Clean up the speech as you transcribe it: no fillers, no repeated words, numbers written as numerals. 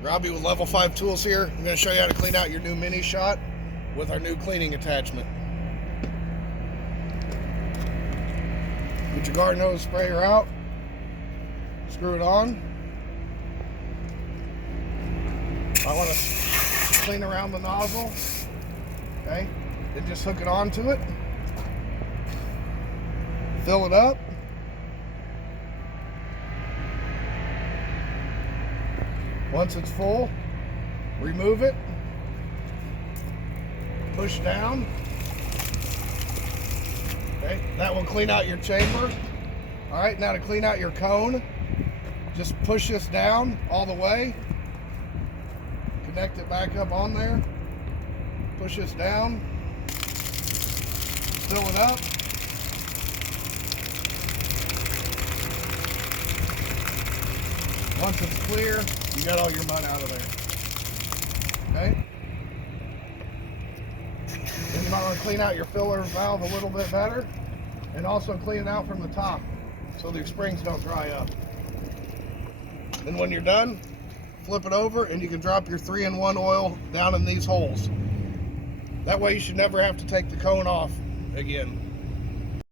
Robbie with Level 5 Tools here. I'm going to show you how to clean out your new MiniShot with our new cleaning attachment. Get your garden hose sprayer out, screw it on. I want to clean around the nozzle, okay? Then just hook it onto it, fill it up. Once it's full, remove it, push down. Okay, that will clean out your chamber. All right, now to clean out your cone, just push this down all the way, connect it back up on there, push this down, fill it up. Once it's clear, you got all your mud out of there. Okay? Then you might want to clean out your filler valve a little bit better, and also clean it out from the top so the springs don't dry up. Then when you're done, flip it over and you can drop your 3-in-1 oil down in these holes. That way you should never have to take the cone off again.